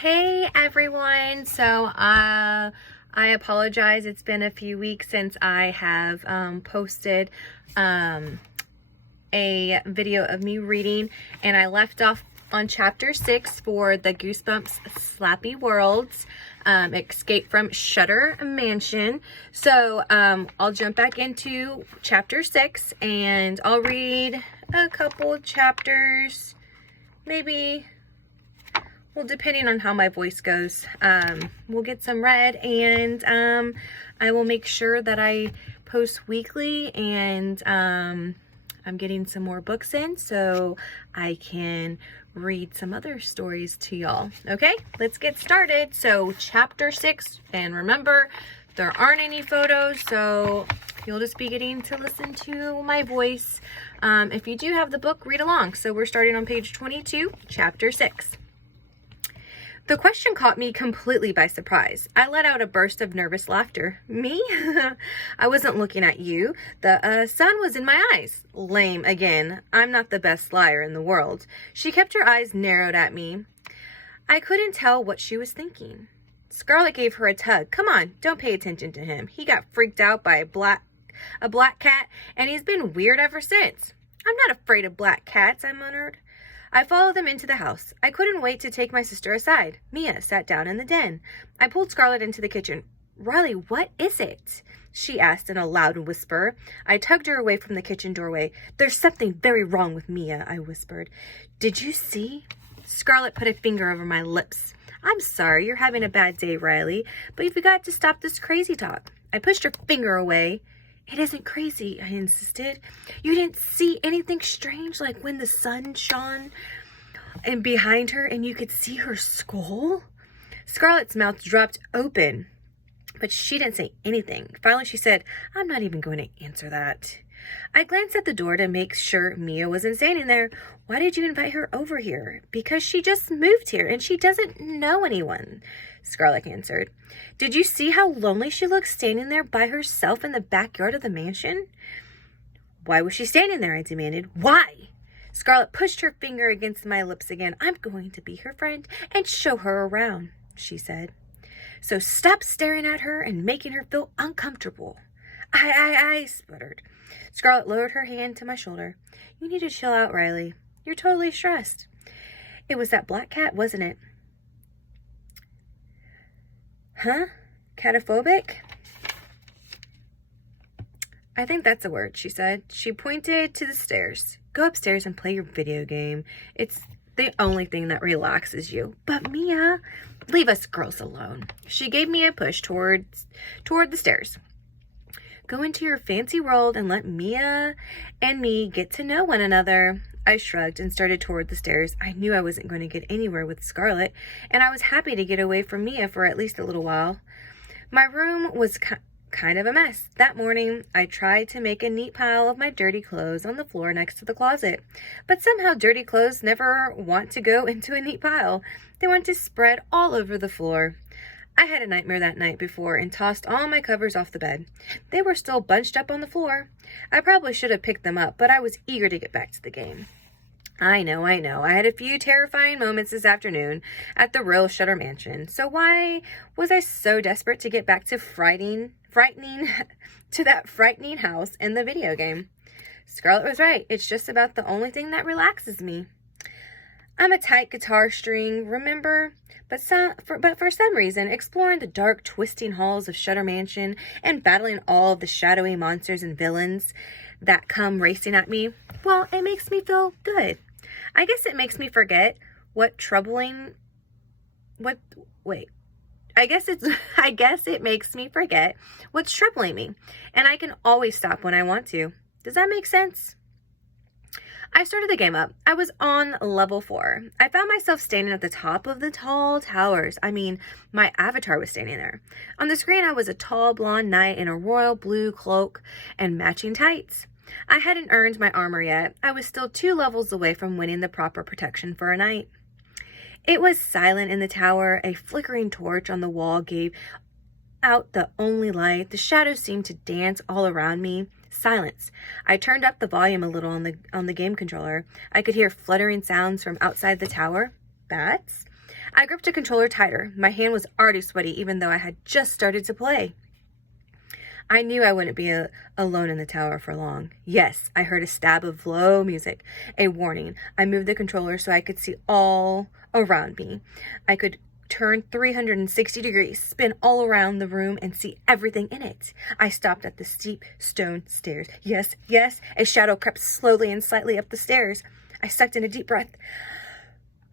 Hey everyone, I apologize. It's been a few weeks since I have posted a video of me reading, and I left off on chapter 6 for the Goosebumps Slappy Worlds, Escape from Shudder Mansion. So I'll jump back into chapter 6 and I'll read a couple chapters, maybe. Well, depending on how my voice goes, we'll get some read, and I will make sure that I post weekly, and I'm getting some more books in so I can read some other stories to y'all. Okay, let's get started. So chapter 6, and remember, there aren't any photos, so you'll just be getting to listen to my voice. If you do have the book, read along. So we're starting on page 22, chapter 6. The question caught me completely by surprise. I let out a burst of nervous laughter. Me? I wasn't looking at you. The sun was in my eyes. Lame again. I'm not the best liar in the world. She kept her eyes narrowed at me. I couldn't tell what she was thinking. Scarlet gave her a tug. Come on, don't pay attention to him. He got freaked out by a black cat, and he's been weird ever since. I'm not afraid of black cats, I muttered. I followed them into the house. I couldn't wait to take my sister aside. Mia sat down in the den. I pulled Scarlet into the kitchen. Riley, what is it? She asked in a loud whisper. I tugged her away from the kitchen doorway. There's something very wrong with Mia, I whispered. Did you see? Scarlet put a finger over my lips. I'm sorry, you're having a bad day, Riley, but you've got to stop this crazy talk. I pushed her finger away. It isn't crazy, I insisted. You didn't see anything strange, like when the sun shone and behind her and you could see her skull? Scarlet's mouth dropped open, but she didn't say anything. Finally, she said, I'm not even going to answer that. I glanced at the door to make sure Mia wasn't standing there. Why did you invite her over here? Because she just moved here and she doesn't know anyone, Scarlet answered. Did you see how lonely she looked standing there by herself in the backyard of the mansion? Why was she standing there? I demanded. Why? Scarlet pushed her finger against my lips again. I'm going to be her friend and show her around, she said. So stop staring at her and making her feel uncomfortable. I sputtered. Scarlet lowered her hand to my shoulder. You need to chill out, Riley. You're totally stressed. It was that black cat, wasn't it? Huh? Cataphobic? I think that's a word, she said. She pointed to the stairs. Go upstairs and play your video game. It's the only thing that relaxes you. But Mia, leave us girls alone. She gave me a push toward the stairs. Go into your fancy world and let Mia and me get to know one another. I shrugged and started toward the stairs. I knew I wasn't going to get anywhere with Scarlet, and I was happy to get away from Mia for at least a little while. My room was kind of a mess. That morning, I tried to make a neat pile of my dirty clothes on the floor next to the closet. But somehow dirty clothes never want to go into a neat pile. They want to spread all over the floor. I had a nightmare that night before and tossed all my covers off the bed. They were still bunched up on the floor. I probably should have picked them up, but I was eager to get back to the game. I know. I had a few terrifying moments this afternoon at the real Shudder Mansion. So why was I so desperate to get back to frightening to that frightening house in the video game? Scarlet was right. It's just about the only thing that relaxes me. I'm a tight guitar string, remember? But for some reason, exploring the dark, twisting halls of Shudder Mansion and battling all of the shadowy monsters and villains that come racing at me, well, it makes me feel good. I guess it makes me forget I guess it makes me forget what's troubling me, and I can always stop when I want to. Does that make sense? I started the game up. I was on level 4. I found myself standing at the top of the tall towers. I mean, my avatar was standing there. On the screen, I was a tall blonde knight in a royal blue cloak and matching tights. I hadn't earned my armor yet. I was still 2 levels away from winning the proper protection for a knight. It was silent in the tower. A flickering torch on the wall gave out the only light. The shadows seemed to dance all around me. Silence. I turned up the volume a little on the game controller. I could hear fluttering sounds from outside the tower. Bats? I gripped the controller tighter. My hand was already sweaty, even though I had just started to play. I knew I wouldn't be alone in the tower for long. Yes, I heard a stab of low music, a warning. I moved the controller so I could see all around me. I could turn 360 degrees, spin all around the room, and see everything in it. I stopped at the steep stone stairs. Yes, yes, a shadow crept slowly and slightly up the stairs. I sucked in a deep breath.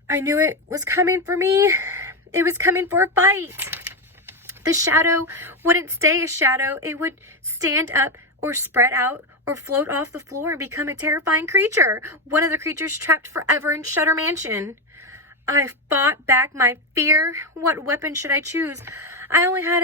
I knew it was coming for me. It was coming for a fight. The shadow wouldn't stay a shadow. It would stand up or spread out or float off the floor and become a terrifying creature. One of the creatures trapped forever in Shudder Mansion. I fought back my fear. What weapon should I choose? I only had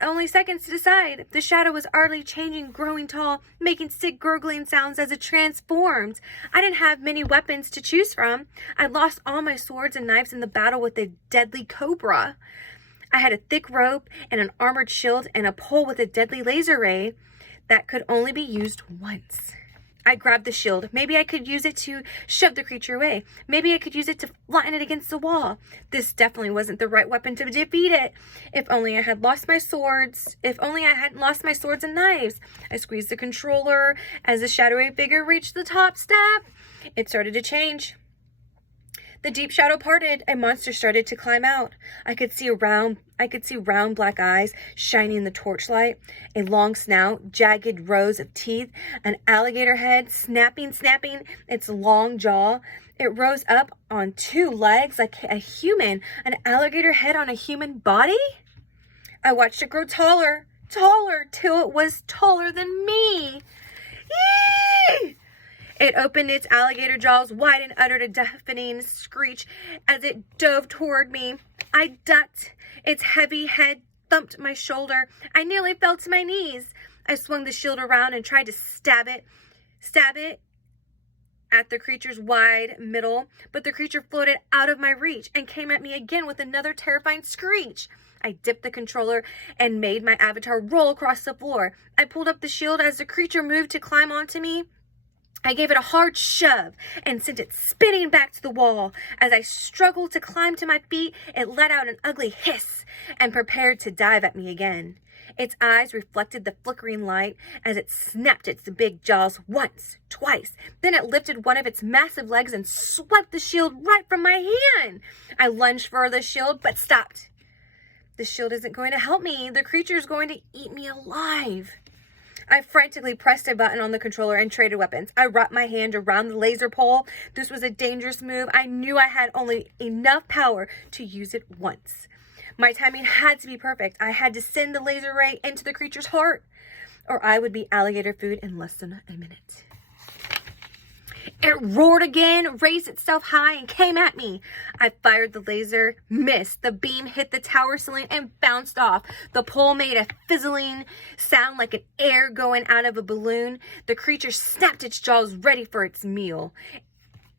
only seconds to decide. The shadow was already changing, growing tall, making sick gurgling sounds as it transformed. I didn't have many weapons to choose from. I lost all my swords and knives in the battle with the deadly cobra. I had a thick rope and an armored shield and a pole with a deadly laser ray that could only be used once. I grabbed the shield. Maybe I could use it to shove the creature away. Maybe I could use it to flatten it against the wall. This definitely wasn't the right weapon to defeat it. If only I had lost my swords. If only I hadn't lost my swords and knives. I squeezed the controller as the shadowy figure reached the top step. It started to change. The deep shadow parted. A monster started to climb out. I could see round black eyes shining in the torchlight, a long snout, jagged rows of teeth, an alligator head snapping its long jaw. It rose up on two legs like a human, an alligator head on a human body. I watched it grow taller, till it was taller than me. Yee! It opened its alligator jaws wide and uttered a deafening screech as it dove toward me. I ducked. Its heavy head thumped my shoulder. I nearly fell to my knees. I swung the shield around and tried to stab it at the creature's wide middle, but the creature floated out of my reach and came at me again with another terrifying screech. I dipped the controller and made my avatar roll across the floor. I pulled up the shield as the creature moved to climb onto me. I gave it a hard shove and sent it spinning back to the wall. As I struggled to climb to my feet, it let out an ugly hiss and prepared to dive at me again. Its eyes reflected the flickering light as it snapped its big jaws once, twice. Then it lifted one of its massive legs and swept the shield right from my hand. I lunged for the shield, but stopped. The shield isn't going to help me. The creature is going to eat me alive. I frantically pressed a button on the controller and traded weapons. I wrapped my hand around the laser pole. This was a dangerous move. I knew I had only enough power to use it once. My timing had to be perfect. I had to send the laser ray into the creature's heart, or I would be alligator food in less than a minute. It roared again, raised itself high, and came at me. I fired the laser, missed. The beam hit the tower ceiling and bounced off. The pole made a fizzling sound like an air going out of a balloon. The creature snapped its jaws ready for its meal.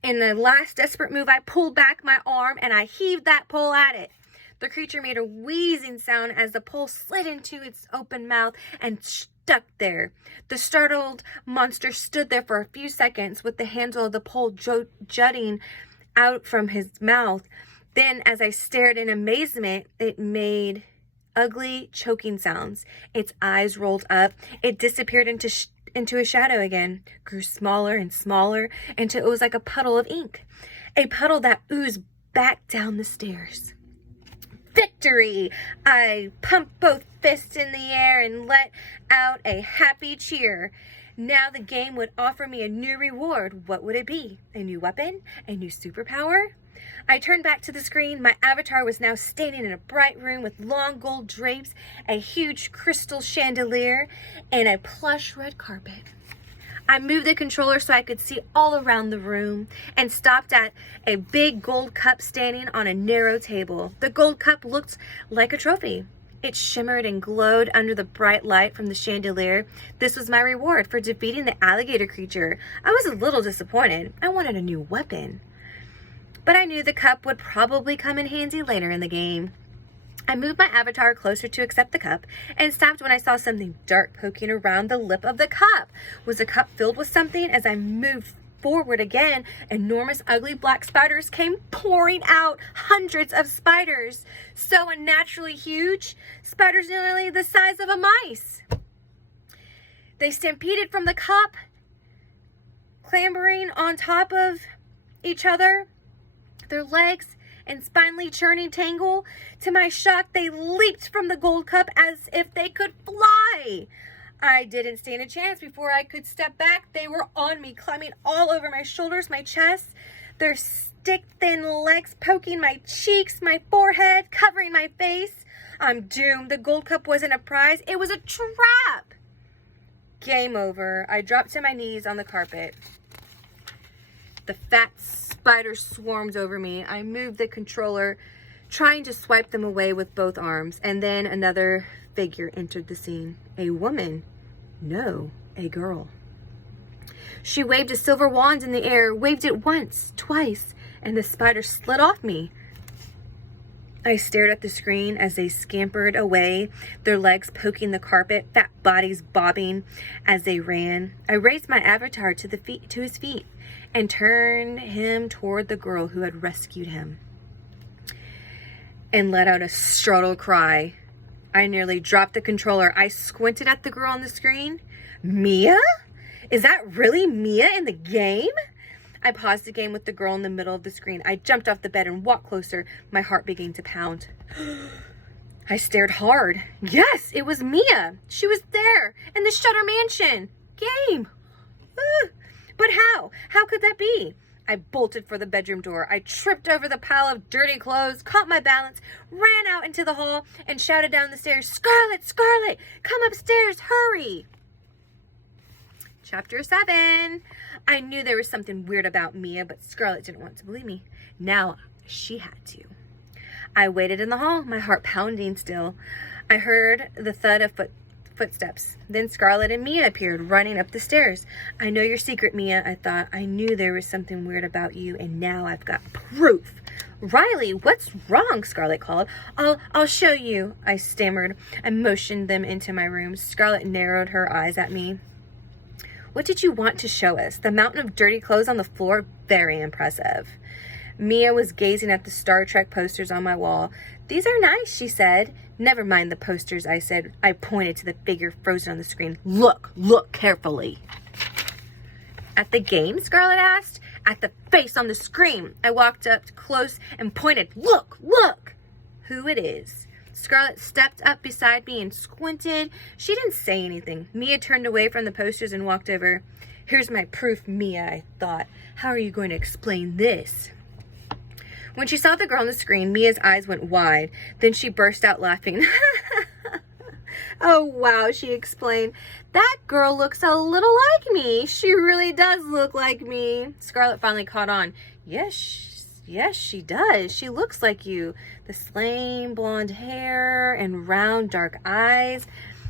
In the last desperate move, I pulled back my arm and I heaved that pole at it. The creature made a wheezing sound as the pole slid into its open mouth and stuck there. The startled monster stood there for a few seconds with the handle of the pole jutting out from his mouth. Then, as I stared in amazement, it made ugly, choking sounds. Its eyes rolled up. It disappeared into a shadow again, grew smaller and smaller until it was like a puddle of ink, a puddle that oozed back down the stairs. Victory! I pumped both fists in the air and let out a happy cheer. Now the game would offer me a new reward. What would it be? A new weapon? A new superpower? I turned back to the screen. My avatar was now standing in a bright room with long gold drapes, a huge crystal chandelier, and a plush red carpet. I moved the controller so I could see all around the room and stopped at a big gold cup standing on a narrow table. The gold cup looked like a trophy. It shimmered and glowed under the bright light from the chandelier. This was my reward for defeating the alligator creature. I was a little disappointed. I wanted a new weapon. But I knew the cup would probably come in handy later in the game. I moved my avatar closer to accept the cup and stopped when I saw something dark poking around the lip of the cup. Was the cup filled with something? As I moved forward again. Enormous, ugly black spiders came pouring out. Hundreds of spiders. So unnaturally huge. Spiders nearly the size of a mice. They stampeded from the cup, clambering on top of each other. Their legs and spinally churning tangle. To my shock, they leaped from the gold cup as if they could fly. I didn't stand a chance. Before I could step back, they were on me, climbing all over my shoulders, my chest, their stick-thin legs poking my cheeks, my forehead, covering my face. I'm doomed. The gold cup wasn't a prize. It was a trap. Game over. I dropped to my knees on the carpet. The fat spiders swarmed over me. I moved the controller, trying to swipe them away with both arms, and then another figure entered the scene. A woman. No, a girl. She waved a silver wand in the air, waved it once, twice, and the spiders slid off me. I stared at the screen as they scampered away, their legs poking the carpet, fat bodies bobbing as they ran. I raised my avatar to his feet and turned him toward the girl who had rescued him and let out a startled cry. I nearly dropped the controller. I squinted at the girl on the screen. Mia? Is that really Mia in the game? I paused the game with the girl in the middle of the screen. I jumped off the bed and walked closer. My heart began to pound. I stared hard. Yes, it was Mia. She was there in the Shudder mansion. Game. But how? How could that be? I bolted for the bedroom door. I tripped over the pile of dirty clothes, caught my balance, ran out into the hall, and shouted down the stairs, Scarlet, Scarlet, come upstairs, hurry. Chapter 7. I knew there was something weird about Mia, but Scarlet didn't want to believe me. Now she had to. I waited in the hall, my heart pounding still. I heard the thud of footsteps. Then Scarlet and Mia appeared, running up the stairs. I know your secret, Mia, I thought. I knew there was something weird about you, and now I've got proof. Riley, what's wrong? Scarlet called. I'll show you, I stammered. I motioned them into my room. Scarlet narrowed her eyes at me. What did you want to show us? The mountain of dirty clothes on the floor? Very impressive. Mia was gazing at the Star Trek posters on my wall. These are nice, she said. Never mind the posters, I said. I pointed to the figure frozen on the screen. Look carefully. At the game? Scarlet asked. At the face on the screen. I walked up close and pointed. Look. Who it is. Scarlet stepped up beside me and squinted. She didn't say anything. Mia turned away from the posters and walked over. Here's my proof, Mia, I thought. How are you going to explain this? When she saw the girl on the screen, Mia's eyes went wide. Then she burst out laughing. Oh, wow, she explained. That girl looks a little like me. She really does look like me. Scarlet finally caught on. Yes, she does. She looks like you. The same blonde hair and round dark eyes.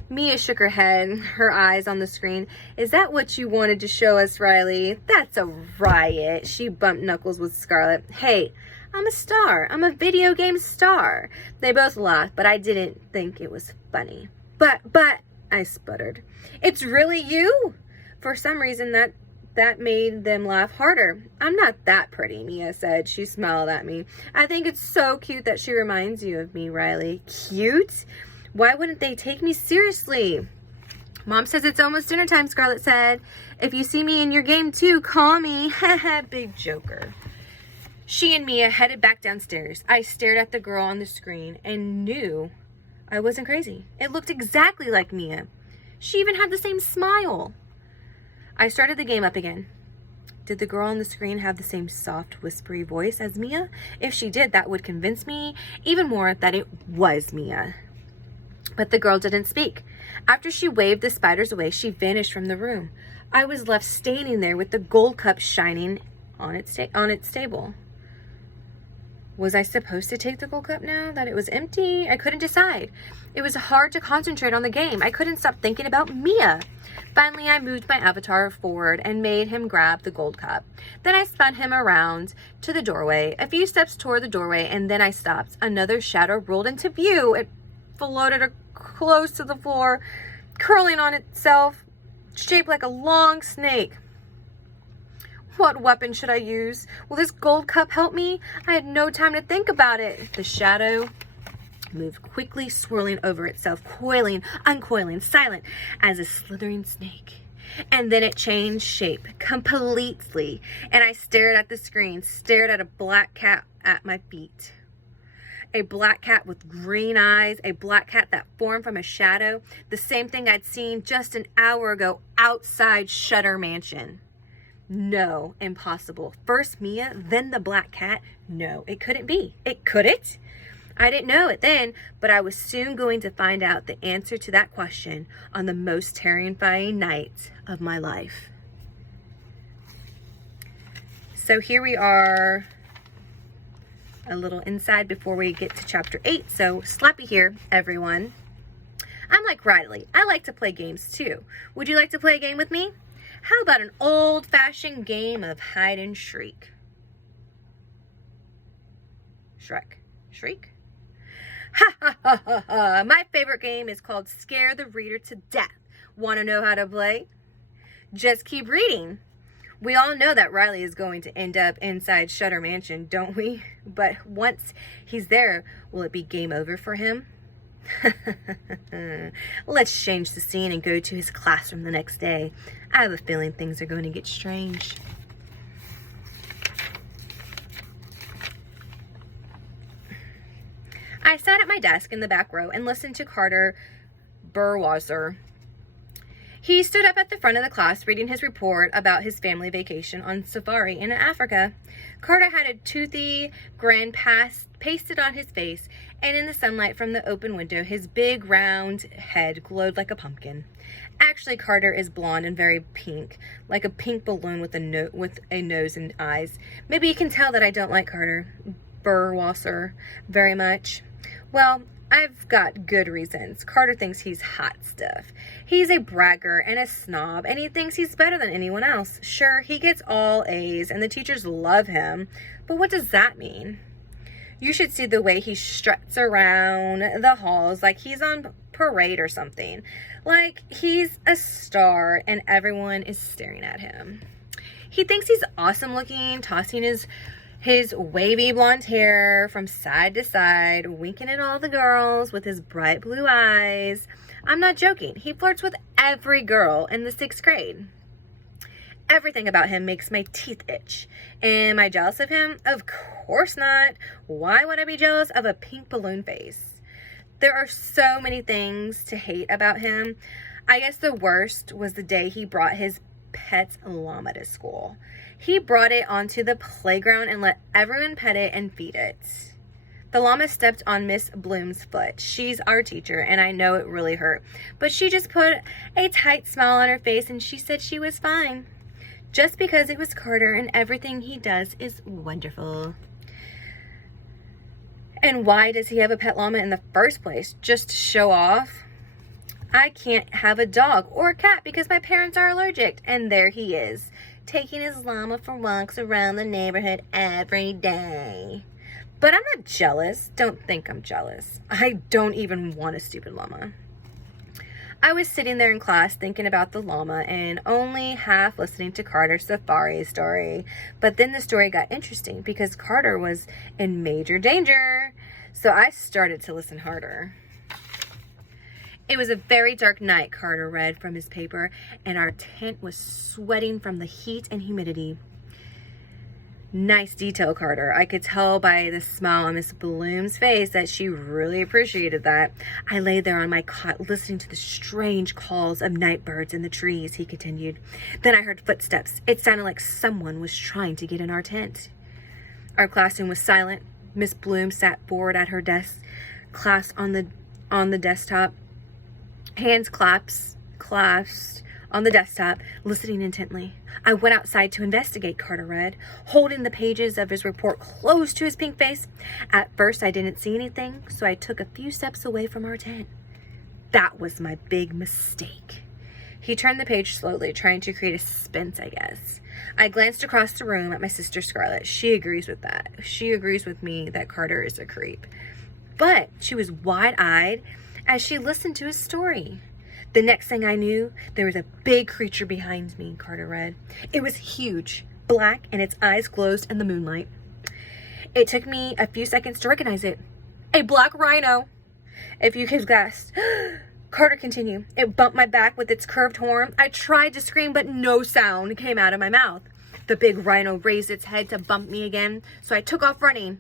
Mia shook her head, her eyes on the screen. Is that what you wanted to show us, Riley? That's a riot. She bumped knuckles with Scarlet. Hey, I'm a star. I'm a video game star. They both laughed, but I didn't think it was funny. But, I sputtered. It's really you? For some reason, that made them laugh harder. I'm not that pretty, Mia said. She smiled at me. I think it's so cute that she reminds you of me, Riley. Cute? Why wouldn't they take me seriously? Mom says it's almost dinner time, Scarlet said. If you see me in your game too, call me. Haha, big joker. She and Mia headed back downstairs. I stared at the girl on the screen and knew I wasn't crazy. It looked exactly like Mia. She even had the same smile. I started the game up again. Did the girl on the screen have the same soft, whispery voice as Mia? If she did, that would convince me even more that it was Mia. But the girl didn't speak. After she waved the spiders away, she vanished from the room. I was left standing there with the gold cup shining on its table. Was I supposed to take the gold cup now that it was empty? I couldn't decide. It was hard to concentrate on the game. I couldn't stop thinking about Mia. Finally, I moved my avatar forward and made him grab the gold cup. Then I spun him around to the doorway, a few steps toward the doorway, and then I stopped. Another shadow rolled into view. It floated close to the floor, curling on itself, shaped like a long snake. What weapon should I use? Will this gold cup help me? I had no time to think about it. The shadow moved quickly, swirling over itself, coiling, uncoiling, silent as a slithering snake. And then it changed shape completely, and I stared at the screen, stared at a black cat at my feet. A black cat with green eyes, a black cat that formed from a shadow, the same thing I'd seen just an hour ago outside Shudder Mansion. No, impossible. First Mia, then the black cat. No, it couldn't be. It couldn't. I didn't know it then, but I was soon going to find out the answer to that question on the most terrifying night of my life. So here we are, a little inside before we get to chapter 8. So Slappy here, everyone. I'm like Riley. I like to play games too. Would you like to play a game with me? How about an old-fashioned game of hide and shriek? Shriek? Ha ha ha ha ha. My favorite game is called Scare the Reader to Death. Want to know how to play? Just keep reading. We all know that Riley is going to end up inside Shudder Mansion, don't we? But once he's there, will it be game over for him? Let's change the scene and go to his classroom the next day. I have a feeling things are going to get strange. I sat at my desk in the back row and listened to Carter Burwasser. He stood up at the front of the class reading his report about his family vacation on safari in Africa. Carter had a toothy grin pasted on his face, and in the sunlight from the open window, his big round head glowed like a pumpkin. Actually, Carter is blonde and very pink, like a pink balloon with a nose and eyes. Maybe you can tell that I don't like Carter Burwasser very much. Well, I've got good reasons. Carter thinks he's hot stuff. He's a bragger and a snob, and he thinks he's better than anyone else. Sure, he gets all A's, and the teachers love him, but what does that mean? You should see the way he struts around the halls like he's on parade or something. Like he's a star, and everyone is staring at him. He thinks he's awesome looking, tossing his wavy blonde hair from side to side, winking at all the girls with his bright blue eyes. I'm not joking. He flirts with every girl in the 6th grade. Everything about him makes my teeth itch. Am I jealous of him? Of course not. Why would I be jealous of a pink balloon face? There are so many things to hate about him. I guess the worst was the day he brought his pet's llama to school. He brought it onto the playground and let everyone pet it and feed it. The llama stepped on Miss Bloom's foot. She's our teacher, and I know it really hurt. But she just put a tight smile on her face, and she said she was fine. Just because it was Carter, and everything he does is wonderful. And why does he have a pet llama in the first place? Just to show off? I can't have a dog or a cat because my parents are allergic. And there he is, taking his llama for walks around the neighborhood every day. But I'm not jealous. Don't think I'm jealous. I don't even want a stupid llama. I was sitting there in class thinking about the llama and only half listening to Carter's safari story. But then the story got interesting because Carter was in major danger. So I started to listen harder. It was a very dark night, Carter read from his paper, and our tent was sweating from the heat and humidity. Nice detail, Carter. I could tell by the smile on Miss Bloom's face that she really appreciated that. I lay there on my cot listening to the strange calls of night birds in the trees, he continued. Then I heard footsteps. It sounded like someone was trying to get in our tent. Our classroom was silent. Miss Bloom sat forward at her desk, clasped on the desktop. Hands clasped on the desktop, listening intently. I went outside to investigate, Carter read, holding the pages of his report close to his pink face. At first, I didn't see anything, so I took a few steps away from our tent. That was my big mistake. He turned the page slowly, trying to create a suspense, I guess. I glanced across the room at my sister Scarlett. She agrees with that. She agrees with me that Carter is a creep. But she was wide-eyed as she listened to his story. The next thing I knew, there was a big creature behind me, Carter read. It was huge, black and its eyes glowed in the moonlight. It took me a few seconds to recognize it. A black rhino. A few kids gasped. Carter continued. It bumped my back with its curved horn. I tried to scream, but no sound came out of my mouth. The big rhino raised its head to bump me again, so I took off running.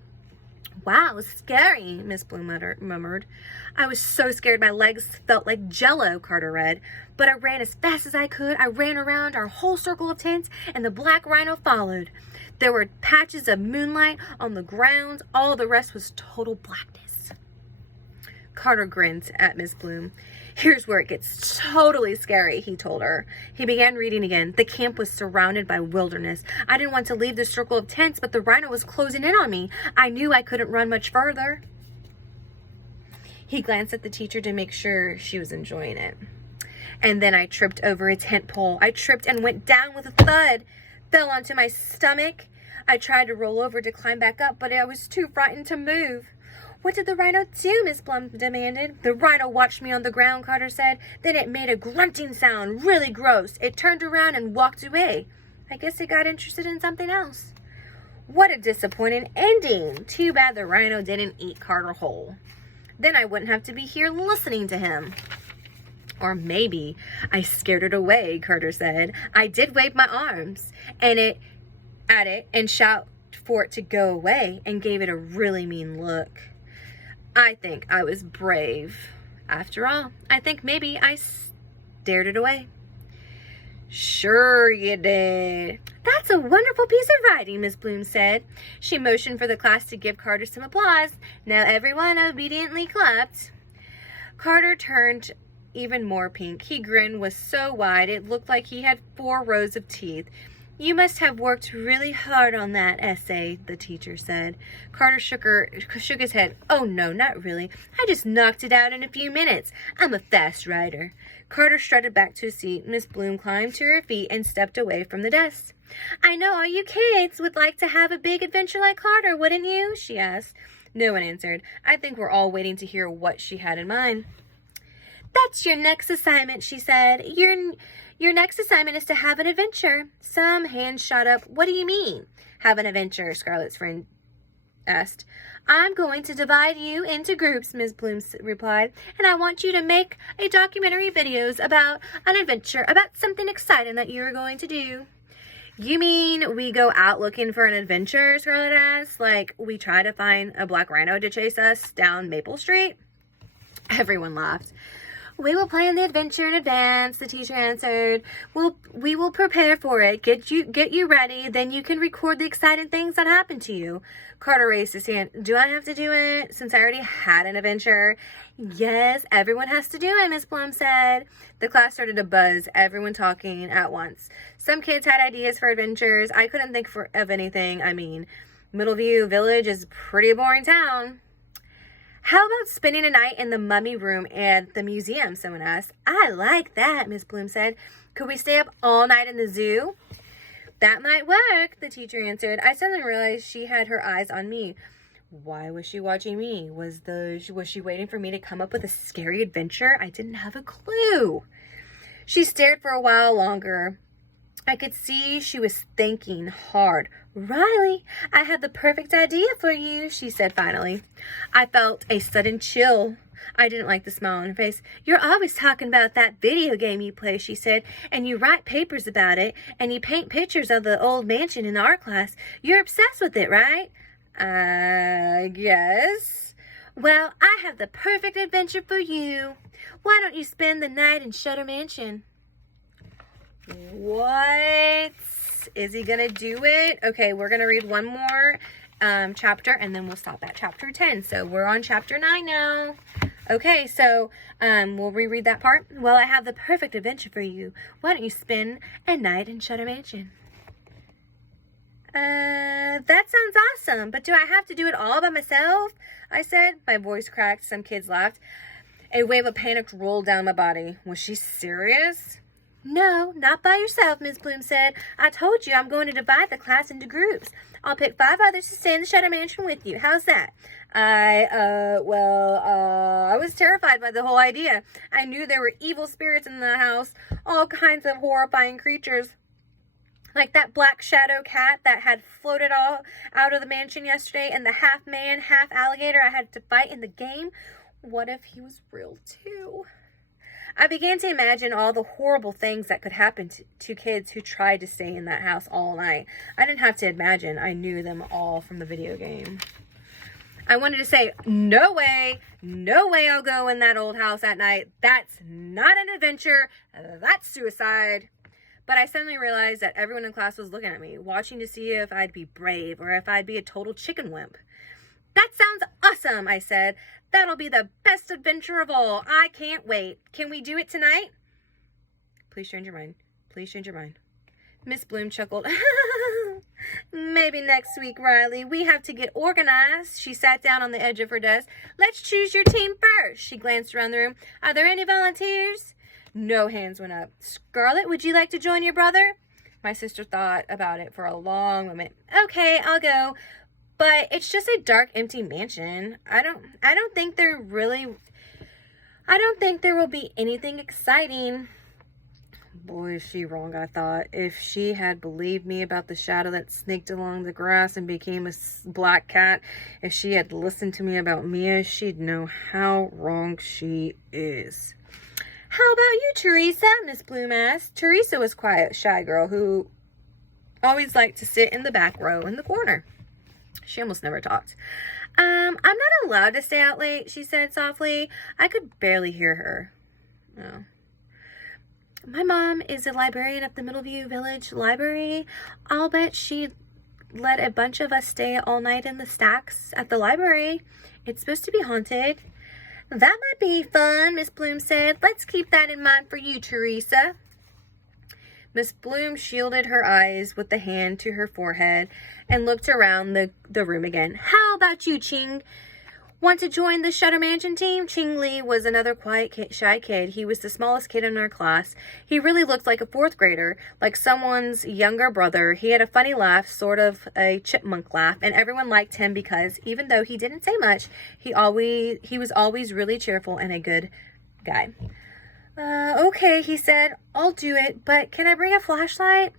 Wow, scary, Miss Bloom murmured. I was so scared my legs felt like jello, Carter read. But I ran as fast as I could. I ran around our whole circle of tents, and the black rhino followed. There were patches of moonlight on the ground. All the rest was total blackness. Carter grinned at Miss Bloom. Here's where it gets totally scary, he told her. He began reading again. The camp was surrounded by wilderness. I didn't want to leave the circle of tents, but the rhino was closing in on me. I knew I couldn't run much further. He glanced at the teacher to make sure she was enjoying it. And then I tripped over a tent pole. I tripped and went down with a thud. Fell onto my stomach. I tried to roll over to climb back up, but I was too frightened to move. What did the rhino do? Miss Blum demanded. The rhino watched me on the ground, Carter said. Then it made a grunting sound, really gross. It turned around and walked away. I guess it got interested in something else. What a disappointing ending. Too bad the rhino didn't eat Carter whole. Then I wouldn't have to be here listening to him. Or maybe I scared it away, Carter said. I did wave my arms at it and shout for it to go away and gave it a really mean look. I think I was brave. After all, I think maybe I scared it away. Sure you did. That's a wonderful piece of writing, Miss Bloom said. She motioned for the class to give Carter some applause. Now everyone obediently clapped. Carter turned even more pink. He grinned was so wide it looked like he had 4 rows of teeth. You must have worked really hard on that essay, the teacher said. Carter shook his head. Oh, no, not really. I just knocked it out in a few minutes. I'm a fast writer. Carter strutted back to his seat. Miss Bloom climbed to her feet and stepped away from the desk. I know all you kids would like to have a big adventure like Carter, wouldn't you? She asked. No one answered. I think we're all waiting to hear what she had in mind. That's your next assignment, she said. Your next assignment is to have an adventure. Some hands shot up. What do you mean, have an adventure? Scarlett's friend asked. I'm going to divide you into groups, Ms. Bloom replied, and I want you to make a documentary videos about an adventure, about something exciting that you're going to do. You mean we go out looking for an adventure? Scarlett asked. Like we try to find a black rhino to chase us down Maple Street? Everyone laughed. We will plan the adventure in advance, the teacher answered. We will prepare for it. Get you ready, then you can record the exciting things that happen to you. Carter raised his hand. Do I have to do it since I already had an adventure? Yes, everyone has to do it, Miss Blum said. The class started to buzz, everyone talking at once. Some kids had ideas for adventures. I couldn't think of anything. I mean, Middleview Village is a pretty boring town. How about spending a night in the mummy room at the museum, someone asked. I like that, Miss Bloom said. Could we stay up all night in the zoo? That might work, the teacher answered. I suddenly realized she had her eyes on me. Why was she watching me? Was she waiting for me to come up with a scary adventure? I didn't have a clue. She stared for a while longer. I could see she was thinking hard. Riley, I have the perfect idea for you, she said finally. I felt a sudden chill. I didn't like the smile on her face. You're always talking about that video game you play, she said, and you write papers about it, and you paint pictures of the old mansion in the art class. You're obsessed with it, right? I guess. Well, I have the perfect adventure for you. Why don't you spend the night in Shudder Mansion? What? Is he gonna do it? Okay, we're gonna read one more chapter and then we'll stop at chapter 10. So we're on chapter 9 now. Okay, so we'll reread that part. Well, I have the perfect adventure for you. Why don't you spend a night in Shudder Mansion? That sounds awesome, but do I have to do it all by myself? I said. My voice cracked. Some kids laughed. A wave of panic rolled down my body. Was she serious? No, not by yourself, Miss Bloom said. I told you I'm going to divide the class into groups. I'll pick 5 others to stay in the Shudder Mansion with you. How's that? I was terrified by the whole idea. I knew there were evil spirits in the house, all kinds of horrifying creatures. Like that black shadow cat that had floated all out of the mansion yesterday, and the half man, half alligator I had to fight in the game. What if he was real too? I began to imagine all the horrible things that could happen to kids who tried to stay in that house all night. I didn't have to imagine. I knew them all from the video game. I wanted to say, no way I'll go in that old house at night. That's not an adventure. That's suicide. But I suddenly realized that everyone in class was looking at me, watching to see if I'd be brave or if I'd be a total chicken wimp. That sounds awesome, I said. That'll be the best adventure of all. I can't wait. Can we do it tonight? Please change your mind. Please change your mind. Miss Bloom chuckled. Maybe next week, Riley. We have to get organized. She sat down on the edge of her desk. Let's choose your team first. She glanced around the room. Are there any volunteers? No hands went up. Scarlett, would you like to join your brother? My sister thought about it for a long moment. Okay, I'll go. But it's just a dark, empty mansion. I don't think there will be anything exciting. Boy, is she wrong, I thought. If she had believed me about the shadow that snaked along the grass and became a black cat, if she had listened to me about Mia, she'd know how wrong she is. How about you, Teresa? Miss Bloom asked. Teresa was a quiet, shy girl who always liked to sit in the back row in the corner. She almost never talked. I'm not allowed to stay out late, she said softly. I could barely hear her. Oh. My mom is a librarian at the Middleview Village Library. I'll bet she'd let a bunch of us stay all night in the stacks at the library. It's supposed to be haunted. That might be fun, Miss Bloom said. Let's keep that in mind for you, Teresa. Miss Bloom shielded her eyes with the hand to her forehead and looked around the room again. How about you, Ching? Want to join the Shudder Mansion team? Ching Li was another quiet, shy kid. He was the smallest kid in our class. He really looked like a fourth grader, like someone's younger brother. He had a funny laugh, sort of a chipmunk laugh, and everyone liked him because even though he didn't say much, he was always really cheerful and a good guy. Okay, he said. I'll do it, but can I bring a flashlight?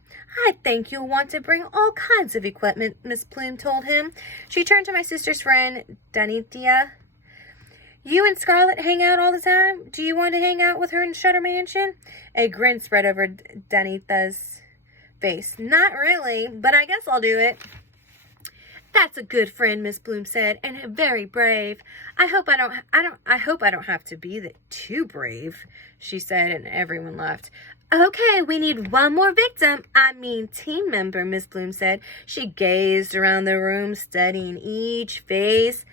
I think you'll want to bring all kinds of equipment, Miss Bloom told him. She turned to my sister's friend, Danithya. You and Scarlett hang out all the time? Do you want to hang out with her in Shudder Mansion? A grin spread over Danithya's face. Not really, but I guess I'll do it. That's a good friend, Miss Bloom said, and very brave. I hope I don't have to be too brave, she said, and everyone laughed. Okay, we need one more team member, Miss Bloom said. She gazed around the room, studying each face.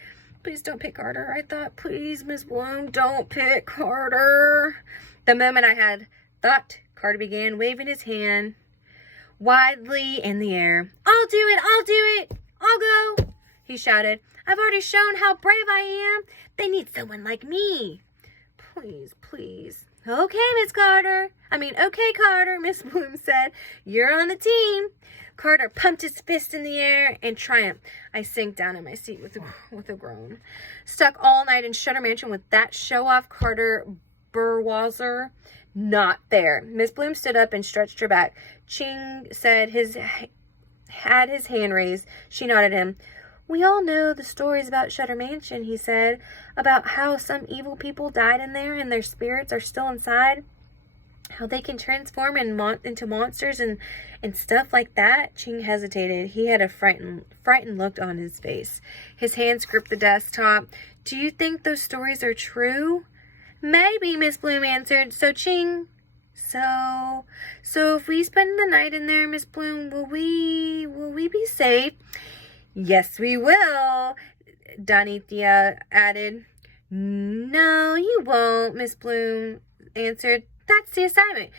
Please don't pick Carter, I thought. Please, Miss Bloom, don't pick Carter. The moment I had thought, Carter began waving his hand widely in the air. I'll do it. I'll go, he shouted. I've already shown how brave I am. They need someone like me. Please. Okay, Carter, Miss Bloom said. You're on the team. Carter pumped his fist in the air in triumph. I sank down in my seat with a groan. Stuck all night in Shudder Mansion with that show-off Carter Burwasser? Not fair. Miss Bloom stood up and stretched her back. Ching said had his hand raised. She nodded him. We all know the stories about Shudder Mansion, he said, about how some evil people died in there and their spirits are still inside. How they can transform into monsters and stuff like that. Ching hesitated. He had a frightened look on his face. His hands gripped the desktop. Do you think those stories are true? Maybe, Miss Bloom answered. So if we spend the night in there, Miss Bloom, will we be safe? Yes, we will, Danithya added. No, you won't, Miss Bloom answered. That's the assignment.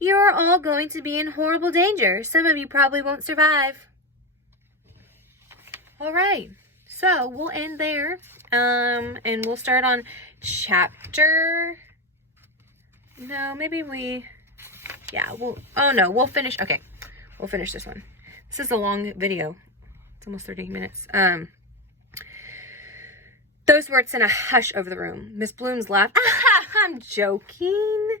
You're all going to be in horrible danger. Some of you probably won't survive. All right, so we'll end there, and we'll start on chapter. No, maybe we'll finish. Okay, we'll finish this one. This is a long video. It's almost 30 minutes. Those words sent a hush over the room. Miss Bloom's laugh. I'm joking.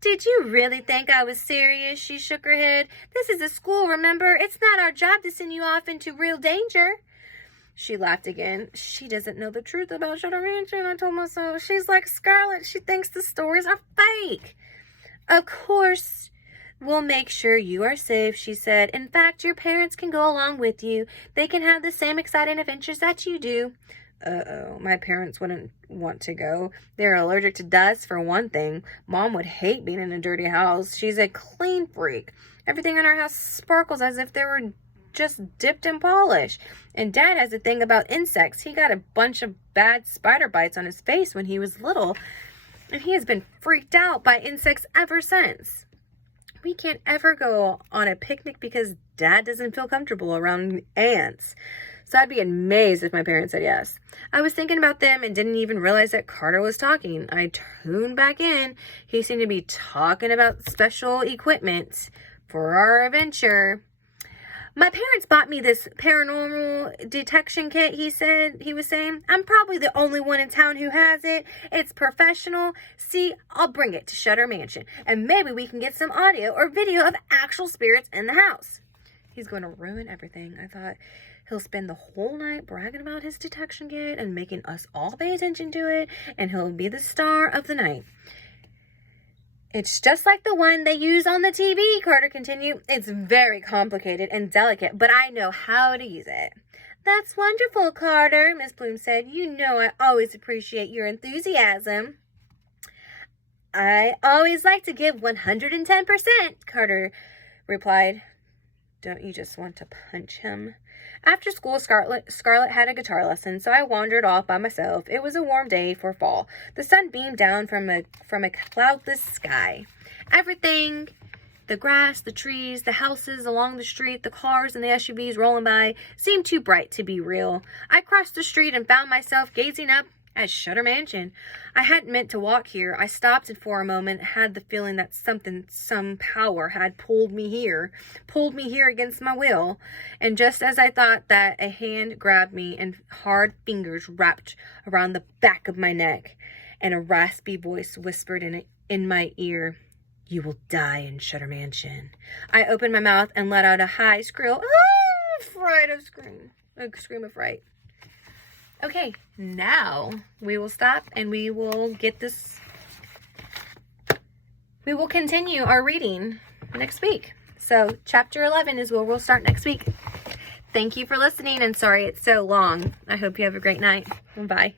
Did you really think I was serious? She shook her head. This is a school, remember? It's not our job to send you off into real danger. She laughed again. She doesn't know the truth about Shudder Mansion, I told myself. She's like Scarlet. She thinks the stories are fake. Of course, we'll make sure you are safe, she said. In fact, your parents can go along with you. They can have the same exciting adventures that you do. Uh-oh, my parents wouldn't want to go. They're allergic to dust, for one thing. Mom would hate being in a dirty house. She's a clean freak. Everything in our house sparkles as if they were just dipped in polish. And Dad has a thing about insects. He got a bunch of bad spider bites on his face when he was little, and he has been freaked out by insects ever since. We can't ever go on a picnic because Dad doesn't feel comfortable around ants. So I'd be amazed if my parents said yes. I was thinking about them and didn't even realize that Carter was talking. I tuned back in. He seemed to be talking about special equipment for our adventure. My parents bought me this paranormal detection kit, he was saying. I'm probably the only one in town who has it. It's professional. See, I'll bring it to Shudder Mansion, and maybe we can get some audio or video of actual spirits in the house. He's going to ruin everything, I thought. He'll spend the whole night bragging about his detection kit and making us all pay attention to it, and he'll be the star of the night. It's just like the one they use on the TV, Carter continued. It's very complicated and delicate, but I know how to use it. That's wonderful, Carter, Miss Bloom said. You know I always appreciate your enthusiasm. I always like to give 110%, Carter replied. Don't you just want to punch him? After school, Scarlet had a guitar lesson, so I wandered off by myself. It was a warm day for fall. The sun beamed down from a cloudless sky. Everything, the grass, the trees, the houses along the street, the cars and the SUVs rolling by, seemed too bright to be real. I crossed the street and found myself gazing up at Shudder Mansion. I hadn't meant to walk here. I stopped and for a moment had the feeling that some power had pulled me here against my will. And just as I thought that, a hand grabbed me and hard fingers wrapped around the back of my neck, and a raspy voice whispered in my ear, "You will die in Shudder Mansion." I opened my mouth and let out a high scream. A scream of fright. Okay, now we will stop and we will continue our reading next week. So chapter 11 is where we'll start next week. Thank you for listening, and sorry it's so long. I hope you have a great night. Bye.